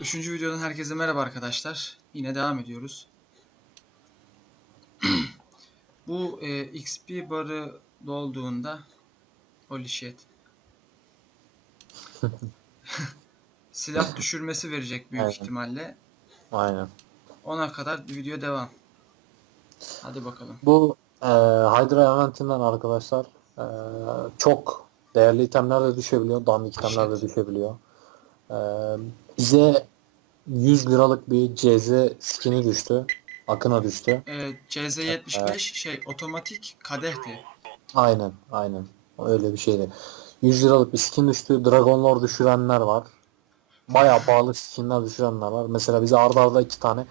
Üçüncü videodan herkese merhaba arkadaşlar. Yine devam ediyoruz. Bu e, XP barı dolduğunda holy shit. Silah düşürmesi verecek büyük Aynen. ihtimalle. Aynen. Ona kadar video devam. Hadi bakalım. Bu e, Hydra eventinden arkadaşlar e, çok değerli itemler de düşebiliyor. Dandik itemler de düşebiliyor. E, bize 100 liralık bir CZ skin'i düştü. Akın'a düştü. E, CZ75 şey otomatik kadehti. Aynen. Aynen. Öyle bir şeydi. 100 liralık bir skin düştü. Dragon Lord düşürenler var. Bayağı pahalı skinler düşürenler var. Mesela bize arda arda iki tane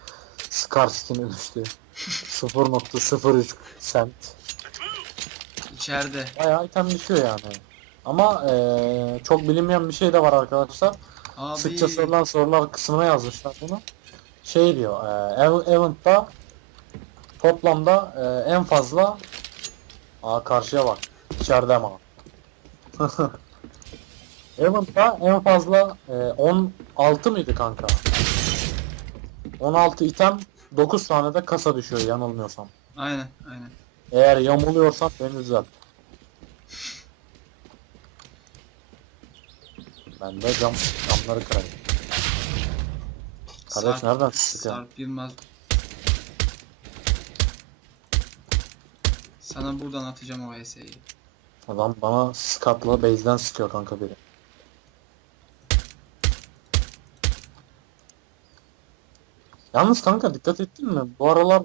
Scar skin'i düştü. 0.03 cent. İçeride. Bayağı item düşüyor yani. Ama eee, çok bilinmeyen bir şey de var arkadaşlar. Abi Sıkça sorulan sorular kısmına yazmışlar bunu. Şey diyor, eee, ev- Event'ta toplamda eee, en fazla Aa karşıya bak. İçeride ama. Event'ta en fazla eee, 16 mıydı kanka? 16 item 9 tane de kasa düşüyor yanılmıyorsam. aynen aynen. Eğer yamuluyorsan beni düzelt. Ben de cam, camları kırayım. Kardeş nereden sıkıyor? Sarp Yılmaz. Sana buradan atacağım o ES'yi. Adam bana Scott'la base'den sıkıyor kanka biri. Yalnız kanka dikkat ettin mi? Bu aralar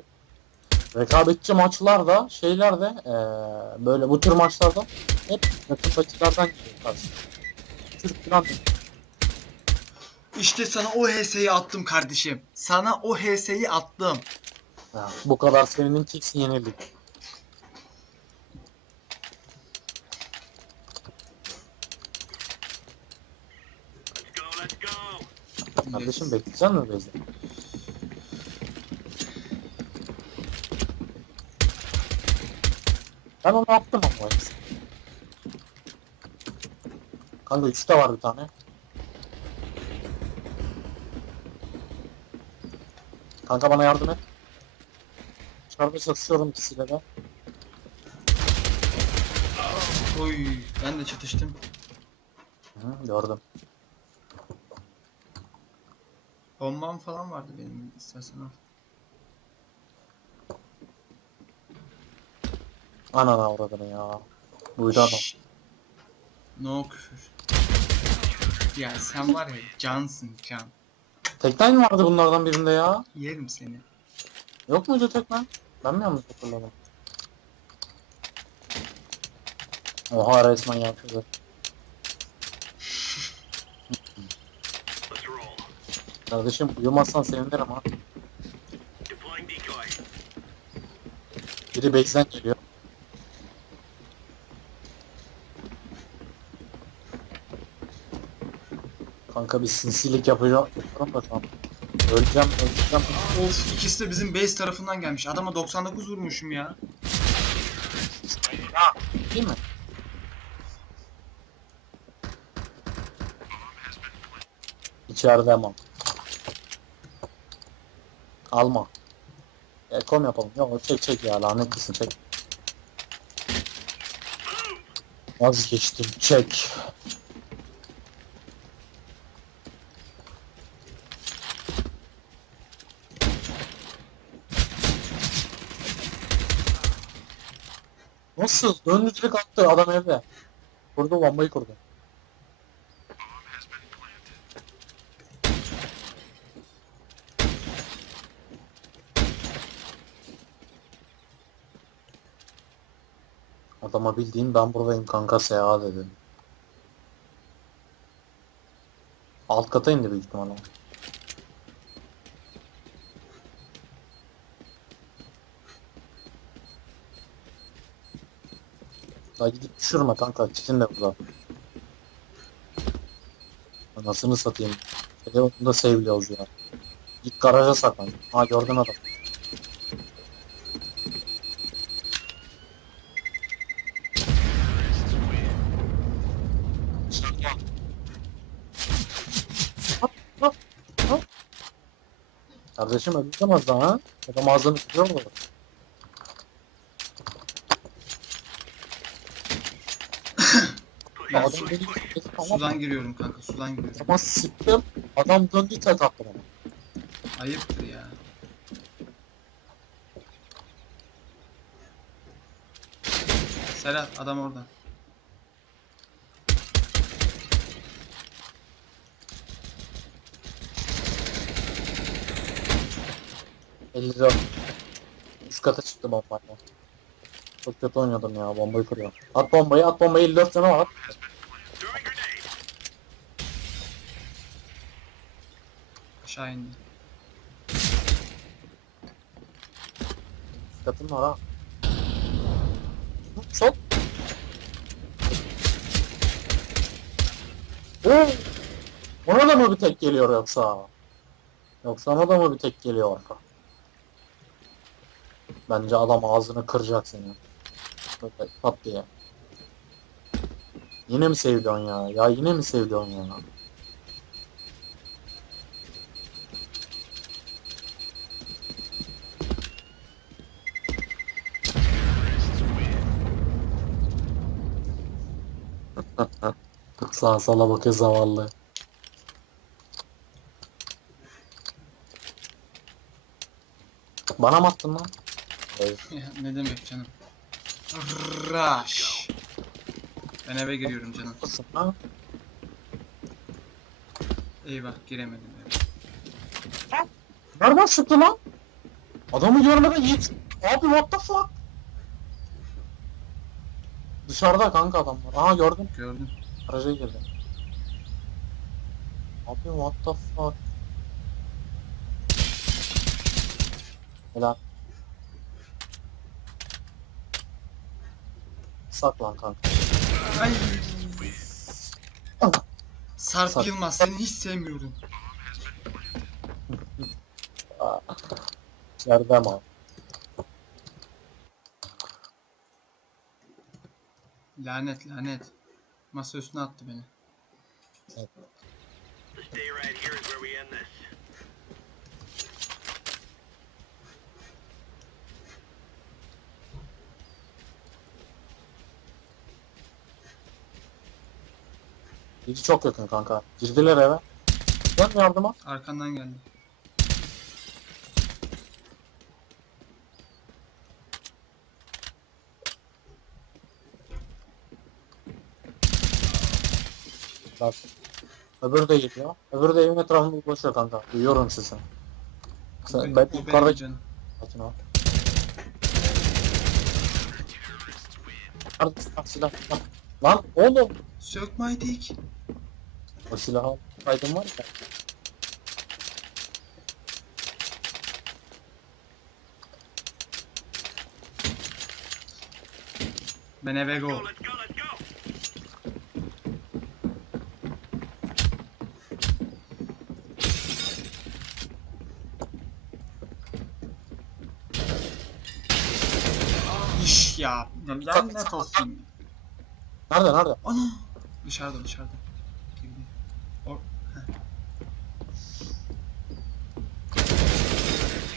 rekabetçi maçlarda şeylerde eee böyle bu tür maçlarda hep yakındakilerden geliyor karşı. Türk falan değil. İşte sana o HS'yi attım kardeşim. Sana o HS'yi attım. Ya, bu kadar senin kicks yenildik. Kardeşim bekleyeceksin mi base'de? Ben onu attım ama. Kanka üçte var bir tane. Kanka bana yardım et. Dışarıda çatışıyorum ikisiyle de. Oy ben de çatıştım. Hı, gördüm. Bombam falan vardı benim istersen al. Anana avradını ya. Buydu adam. Şşş. No küfür. Ya sen var ya cansın can. Tekline mi vardı bunlardan birinde ya? Yerim seni. Yok muydu tekline? Ben mi yanlış hatırladım? Oha resmen yapıyordu. Kardeşim uyumazsan sevinirim ha. Biri base'den geliyor. Kanka bir sinsilik yapacağım. Şu an. Öleceğim, öleceğim. Of ikisi de bizim base tarafından gelmiş. Adama 99 vurmuşum ya. Değil mi? İçeride ama. Alma. Ekom yapalım. Yok çek çek ya lanetlisin çek. Vazgeçtim çek. Nasıl? Döndü direkt adam evde. Kurdu bombayı kurdu. Adama bildiğin ben buradayım kanka SA dedi. Alt kata indi büyük ihtimalle. Hatta gidip düşürme kanka. Çitin de burada. Anasını satayım. Telefonunu da seviyoruz ya. Git garaja saklan. Ha gördün adam. Kardeşim öldüremez daha ha. Adam ağzını tutuyor mu? Adam su- beni sudan giriyorum kanka sudan giriyorum. Ama sıktım. Adam döndü attı bana. Ayıptır ya. Serhat adam orada. Elli. Üst kata çıktı bombayla. Çok kötü oynadım ya bombayı kırıyor. At bombayı at bombayı 54 canı var. Aşağı indi. Katın var ha. Sol. Oo! Ona da mı bir tek geliyor yoksa? Yoksa ona da mı bir tek geliyor? Bence adam ağzını kıracak seni. Böyle pat diye. Yine mi seviyorsun ya? Ya yine mi seviyorsun ya? Sağa sola bakıyor zavallı. Bana mı attın lan? Ya, ne demek canım? Rush. Ben eve giriyorum canım. Lan? Eyvah giremedim eve. Nereden çıktı lan? Adamı görmeden yiğit. Abi what the fuck? Dışarıda kanka adamlar. Aha gördüm. Gördüm. Araca girdi. Abi what the fuck? Helal. Saklan kanka. Ay. Ah. Sarp Sarp. Yılmaz seni hiç sevmiyorum. İçeride ama. Lanet lanet. Masa üstüne attı beni. Stay right here is where we end this. Biri çok yakın kanka. Girdiler eve. Dön yardıma. Arkandan geldi. Bak. Öbürü de geliyor. Öbürü de evin etrafında dolaşıyor kanka. Duyuyorum sizi. Sen, ben canım. Sakin ol. Silah silah silah. Lan oğlum. Sök my dick. O silahı kaydın var ya. Ben eve go. İş ya. Lanet olsun. Nerede nerede? Ana. Dışarıda dışarıda. Girdi. O... Heh.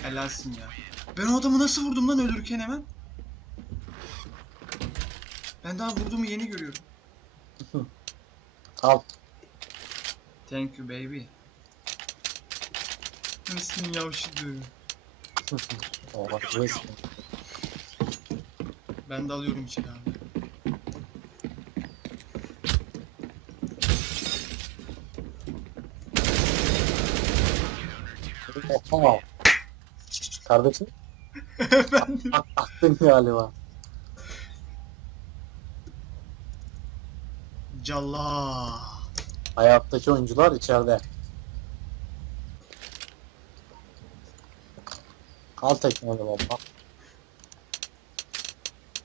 Helalsin ya. Ben o adamı nasıl vurdum lan ölürken hemen? Ben daha vurduğumu yeni görüyorum. Al. Thank you baby. Nasılsın yavşıdı? O bak resmi. Ben de alıyorum içeri abi. Oha. Kardeşim. Ak- Aktın galiba. Calla. Hayattaki oyuncular içeride. Al tekneli bomba.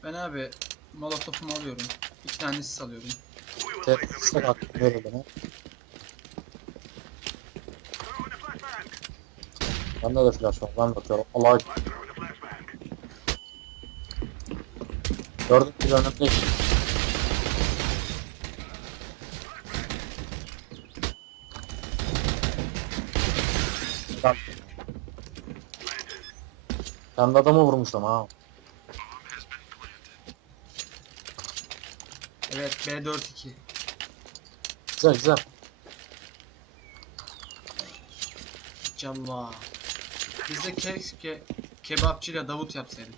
Ben abi molotofumu alıyorum. Bir tanesi salıyorum. Bak verir bana. Bende de flash var. Ben de atıyorum. Allah gördüm bir önümde. Lan. Kendi adamı vurmuştum ha. Evet B4-2. Güzel güzel. Calla. Biz de keşke kebapçıyla Davut yapsaydık.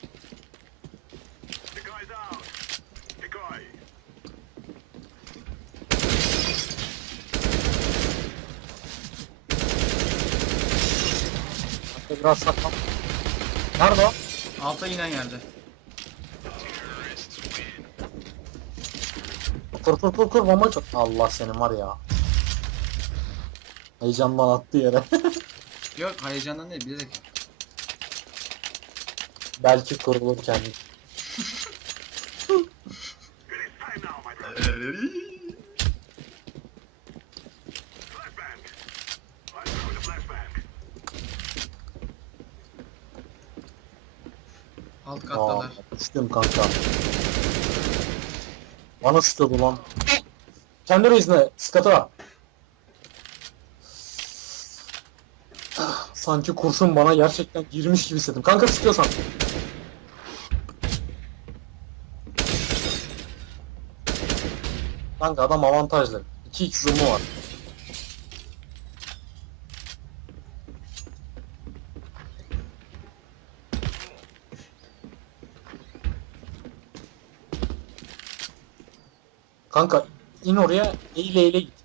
Biraz saklan. Nerede o? Alta inen yerde. Kur kur kur kur bombayı kur. Allah senin var ya. Heyecandan attı yere. Yok heyecandan değil bilerek. Belki kurulur kendi. Alt Aa, kattalar. düştüm kanka. Bana sıkıyordu lan. Kendi reisine sıkatı var. Sanki kurşun bana gerçekten girmiş gibi hissettim. Kanka sıkıyorsan. Kanka adam avantajlı. 2x zoom'u var. Kanka in oraya eğile eğile git.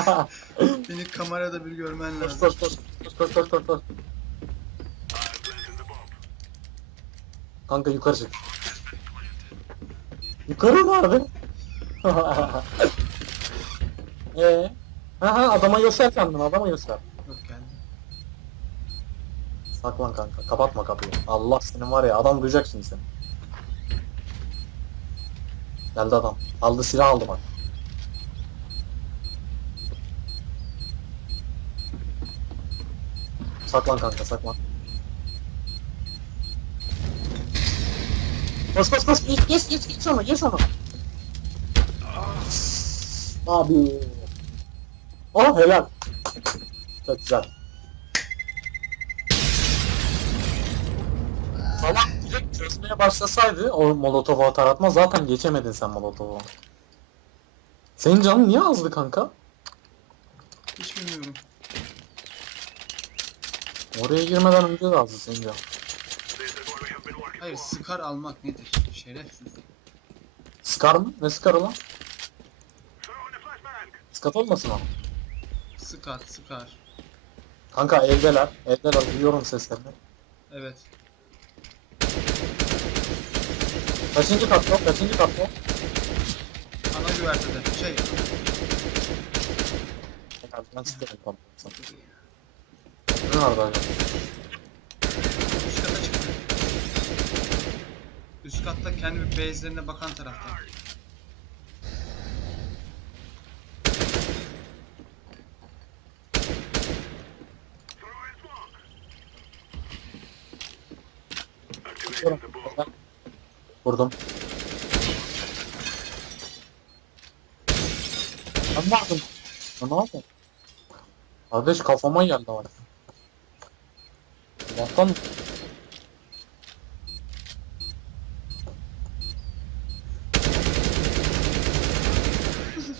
Beni kamerada bir görmen lazım. koş koş koş koş koş koş. Kanka yukarı çık. Yukarı nerede? Eee? Aha adama göster kendini adama göster. Yok geldi. Saklan kanka kapatma kapıyı. Allah senin var ya adam duyacak şimdi seni. Geldi adam. Aldı silah aldı bak. Saklan kanka saklan. Koş koş koş geç geç geç geç onu geç onu. Abi. Oh helal. Çok güzel. Salak direkt çözmeye başlasaydı o molotofu atar atmaz zaten geçemedin sen molotofu. Senin canın niye azdı kanka? Hiç bilmiyorum. Oraya girmeden önce de azdı senin can. This is what we have been working Hayır sıkar almak nedir? Şerefsiz. Scar mı? Ne Scar'ı lan? Scar olmasın o? Sıkar sıkar. Kanka evdeler. Evdeler duyuyorum seslerini. Evet. Kaçıncı katta? Kaçıncı katta? Ana güvertede. Şey. Ben sıkarım Ne nerede acaba? Üst kata çıktı. Üst katta kendi bir base'lerine bakan tarafta. Vurdum. Vurdum. Ben ne yaptım? Kardeş kafama geldi var. Allah'tan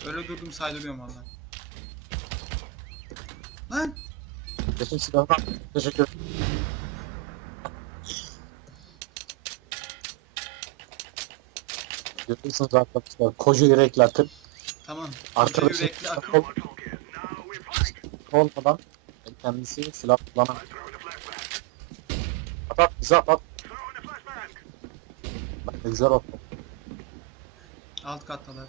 Öyle durdum saydırıyorum valla. Lan! Kesin silahına teşekkür ederim. Görüyorsunuz arkadaşlar koca yürekli akın Tamam. Arkadaşım- yürekli fighting. olmadan kendisi silah kullanan at at bize at. Bak ne güzel attı. Alt kattalar.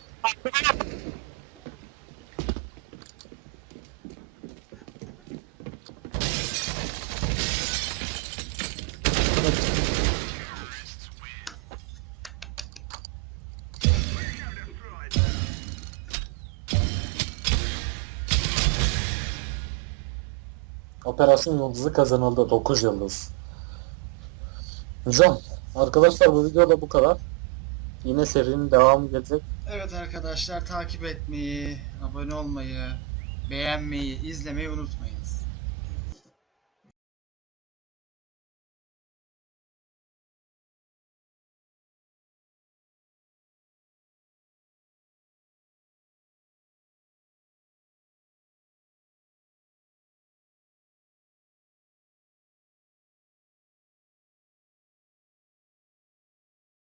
Operasyon yıldızı kazanıldı 9 yıldız. Hocam arkadaşlar bu videoda bu kadar. Yine serinin devamı gelecek. Evet arkadaşlar takip etmeyi, abone olmayı, Beğenmeyi, izlemeyi unutmayınız.